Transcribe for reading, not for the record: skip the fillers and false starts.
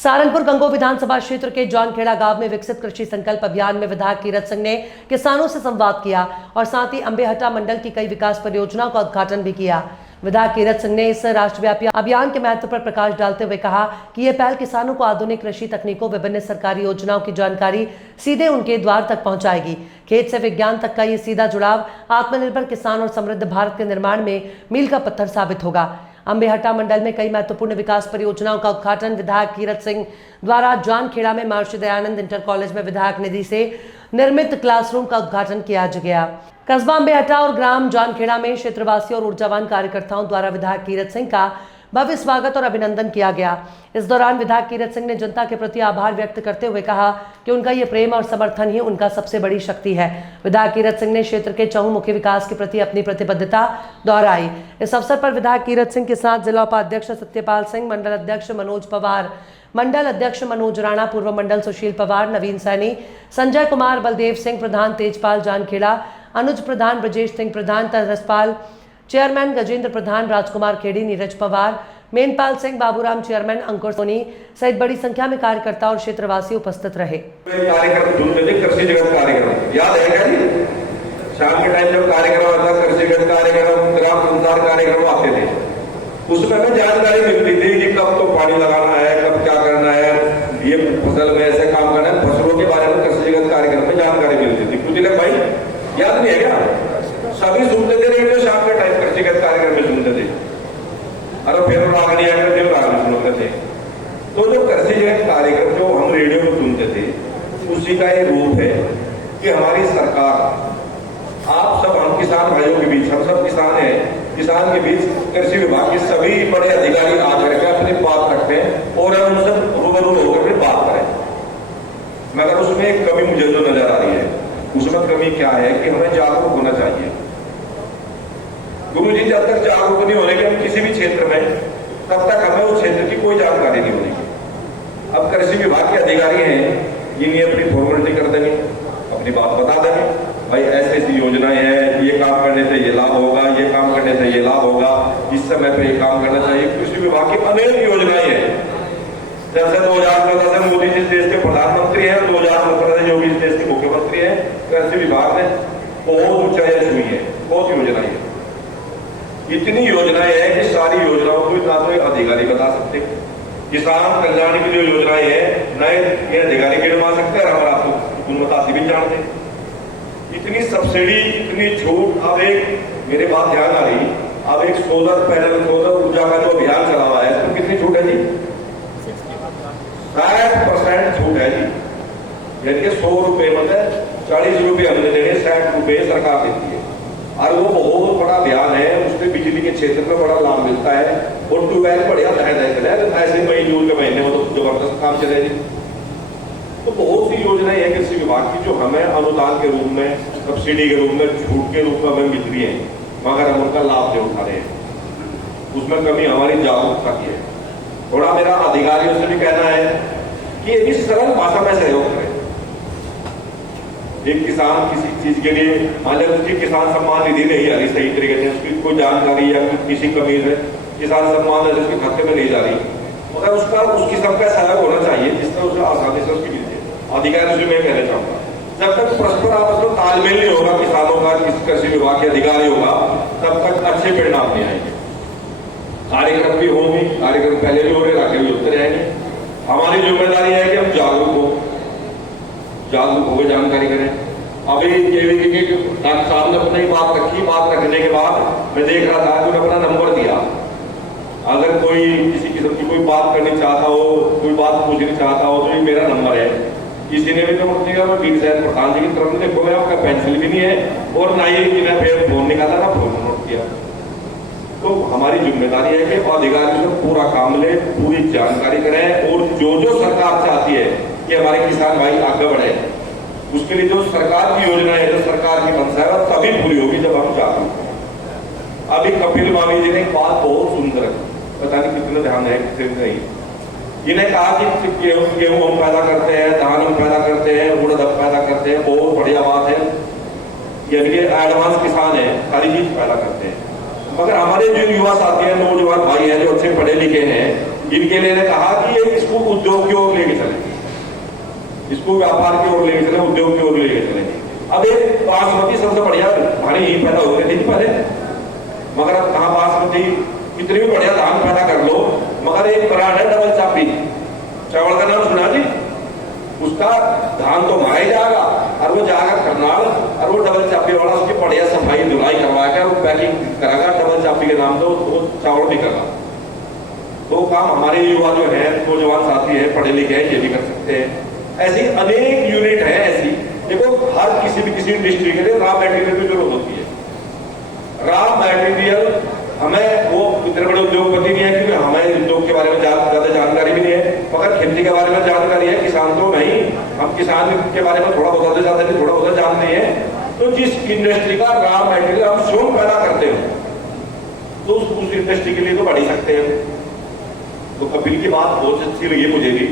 सहारनपुर गंगो विधानसभा क्षेत्र के जौनखेड़ा गांव में विकसित कृषि संकल्प अभियान में विधायक कीरत सिंह ने किसानों से संवाद किया और साथ ही अंबेहट्टा मंडल की कई विकास परियोजनाओं का उद्घाटन भी किया। विधायक कीरत सिंह ने इस राष्ट्रव्यापी अभियान के महत्व पर प्रकाश डालते हुए कहा कि यह पहल किसानों को आधुनिक कृषि तकनीकों, विभिन्न सरकारी योजनाओं की जानकारी सीधे उनके द्वार तक पहुंचाएगी। खेत से विज्ञान तक का ये सीधा जुड़ाव आत्मनिर्भर किसान और समृद्ध भारत के निर्माण में मील का पत्थर साबित होगा। अंबेहट्टा मंडल में कई महत्वपूर्ण विकास परियोजनाओं का उद्घाटन विधायक कीरत सिंह द्वारा जौनखेड़ा में महर्षि दयानंद इंटर कॉलेज में विधायक निधि से निर्मित क्लासरूम का उद्घाटन किया गया। कस्बा अंबेहट्टा और ग्राम जौनखेड़ा में क्षेत्रवासियों और ऊर्जावान कार्यकर्ताओं द्वारा विधायक कीरत सिंह का भव्य स्वागत और अभिनंदन किया गया। इस दौरान विधायक कीरत सिंह ने जनता के प्रति आभार व्यक्त करते हुए कहा कि उनका ये प्रेम और समर्थन ही उनका सबसे बड़ी शक्ति है। विधायक कीरत सिंह ने क्षेत्र के चहुमुखी विकास के प्रति अपनी प्रतिबद्धता दोहराई। इस अवसर पर विधायक कीरत सिंह के साथ जिला उपाध्यक्ष सत्यपाल सिंह, मंडल अध्यक्ष मनोज पवार, मंडल अध्यक्ष मनोज राणा, पूर्व मंडल सुशील पवार, नवीन सैनी, संजय कुमार, बलदेव सिंह प्रधान, तेजपाल जानखेड़ा, अनुज प्रधान, ब्रजेश सिंह प्रधान, तरसपाल चेयरमैन, गजेंद्र प्रधान, राजकुमार खेड़ी, नीरज पवार, मेनपाल सिंह, बाबूराम चेयरमैन, अंकुर सोनी सहित बड़ी संख्या में कार्यकर्ता और क्षेत्रवासी उपस्थित रहे। कृषि जगत कार्यक्रम याद है क्या जी? शाम के टाइम जब कार्यक्रम होता, कृषि जगत कार्यक्रम, ग्राम संसार कार्यक्रम आते थे, उसमें हमें जानकारी मिलती थी कि कब तो पानी लगाना है, कब क्या करना है, ये फसल में ऐसे काम करना है। फसलों के बारे में कृषि जगत कार्यक्रम में जानकारी मिलती थी। कुछ भाई याद नहीं है क्या? सभी सुनते थे रेडियो, शाम के टाइम कृषि जगत कार्यक्रम में सुनते थे। अरे फिर सुनते थे। तो जो कृषि जगत कार्यक्रम जो हम रेडियो में सुनते थे, उसी का ये रूप है कि हमारी सरकार, आप सब, हम किसान भाइयों के बीच, हम सब किसान हैं, किसान के बीच कृषि विभाग के सभी बड़े अधिकारी आकर के अपनी बात रखते हैं और हम उनसे रूबरू होकर के बात करें। मगर उसमें एक कमी मुझे जो नजर आ रही है, उसमें कमी क्या है कि हमें जागरूक होना चाहिए। गुरु जी, जब तक जागरूक नहीं होने हम किसी भी क्षेत्र में, तब तक हमें उस क्षेत्र की कोई जानकारी नहीं होगी। अब कृषि विभाग के अधिकारी हैं, ये अपनी फॉर्मेलिटी कर देंगे, अपनी बात बता देंगे, भाई ऐसी ऐसी योजनाएं हैं, ये काम करने से ये लाभ होगा, ये काम करने से ये लाभ होगा, इस समय पे ये काम करना चाहिए। कृषि विभाग की अनेक योजनाएं हैं। जब से 2014 से मोदी जी देश के प्रधानमंत्री हैं, 2017 से योगी देश के मुख्यमंत्री हैं, कृषि विभाग ने बहुत ऊंचाई छुई है, बहुत योजनाएं हैं। इतनी योजनाएं हैं कि सारी योजनाओं को ना तो अधिकारी बता सकते, किसान कल्याण की जो योजनाएं हैं नए ये अधिकारी गिनवा सकते हैं, और आपको गुणवत्ता भी जानते हैं। इतनी सब्सिडी, इतनी छूट। अब एक मेरे बात ध्यान आ रही, अब एक सोलर पैनल, सोलर ऊर्जा का जो अभियान चला हुआ है, इसमें कितनी छूट है जी? 60% छूट है जी। यानी कि 100 रुपए मतलब 40 रुपए हमने देने, 60 रुपए सरकार देती है। और वो बहुत बड़ा अभियान है, उसमें बिजली के क्षेत्र में बड़ा लाभ मिलता है और ट्यूबवेल बढ़िया ऐसे मई जून के महीने में तो जबरदस्त काम चलेगी। तो बहुत सी योजनाएं हैं कृषि विभाग की जो हमें अनुदान के रूप में, सब्सिडी के रूप में, छूट के रूप में हमें मिल रही है, मगर हम उनका लाभ नहीं उठा रहे हैं। उसमें कमी हमारी जागरूकता की है। थोड़ा मेरा अधिकारियों से भी कहना है कि ये भी सरल भाषा में सहयोग करें। एक किसान किसी चीज के लिए, मान लीजिए उसकी किसान सम्मान निधि नहीं आ रही सही तरीके से, उसकी कोई जानकारी या किसी कमी है, किसान सम्मान निधि उसके खाते में नहीं जा रही, मगर उसका उसकी सबका सहयोग होना चाहिए, जिससे उसे आसानी से उसकी मिलती है। अधिकारी से मैं कहना चाहूंगा, जब तक परस्पर आपस में तालमेल नहीं होगा किसानों का, कृषि विभाग के अधिकारियों का, तब तक अच्छे परिणाम नहीं आएंगे। कार्यक्रम भी होंगे, कार्यक्रम पहले भी हो रहे, आगे भी होते रहेंगे। हमारी जिम्मेदारी है कि हम जागरूक हो जानकारी करें। अभी डॉक्टर साहब ने अपनी बात रखी, बात रखने के बाद मैं देख रहा था कि उन्होंने अपना नंबर दिया। अगर कोई किसी किस्म की कोई बात करनी चाहता हो, कोई बात पूछनी चाहता हो, तो ये मेरा नंबर है। किसी ने भी नोट किया, मैं बीर साहब प्रधान जी की तरफ में देखो, मैं आपका पेंसिल भी नहीं है और ना ही कि मैं फिर फोन निकाला ना फोन नोट किया। तो हमारी जिम्मेदारी है कि अधिकारी से पूरा काम ले, पूरी जानकारी करें और जो सरकार चाहती है कि हमारे किसान भाई आगे बढ़े, उसके लिए जो सरकार की योजना है, जो सरकार की मंशा है, तभी पूरी होगी जब हम जागरूक हों। अभी कपिल मामी जी ने एक बात बहुत सुंदर, पता नहीं कितने ध्यान है कितने नहीं, इन्हें कहा कि गेहूं हम पैदा करते हैं, धान हम पैदा करते हैं, उड़द हम पैदा करते हैं, बहुत बढ़िया बात है, यानी कि एडवांस किसान है, सारी चीज पैदा करते हैं। मगर हमारे जो युवा साथी हैं, नौजवान भाई हैं जो अच्छे पढ़े लिखे हैं, इनके लिए ने कहा कि ये इसको उद्योग की ओर लेके चले, इसको व्यापार की ओर लेके चले, उद्योग की ओर लेके चले। अब एक बासमती सबसे बढ़िया धान यही पैदा होते थे पहले, मगर अब कहाँ बासमती, कितनी भी बढ़िया धान पैदा कर लो, मगर एक ब्रांड है डबल चापी चावल का नाम सुना जी, उसका धान तो मारा जाएगा और वो जाएगा करनाल और वो डबल चापी वाला उसकी बढ़िया सफाई धुलाई करवा कर वो पैकिंग कराएगा डबल चापी के नाम तो वो चावल भी करवा। तो काम हमारे युवा जो है, नौजवान साथी है, पढ़े लिखे हैं, ये भी कर सकते हैं। ऐसी अनेक यूनिट है ऐसी। देखो हर किसी इंडस्ट्री के लिए रॉ मटेरियल की जरूरत होती है। रॉ मटेरियल हमें वो इतने बड़े उद्योगपति नहीं है क्योंकि हमें उद्योग के बारे में ज्यादा जानकारी भी नहीं है, मगर खेती के बारे में जानकारी है। किसान तो नहीं, हम किसान के बारे में थोड़ा बहुत जानते हैं, थोड़ा बहुत जानते हैं। तो जिस इंडस्ट्री का रॉ मटेरियल हम स्वयं पैदा करते हो तो उस इंडस्ट्री के लिए तो बढ़ ही सकते हैं। तो कपिल की बात बहुत अच्छी लगी मुझे भी।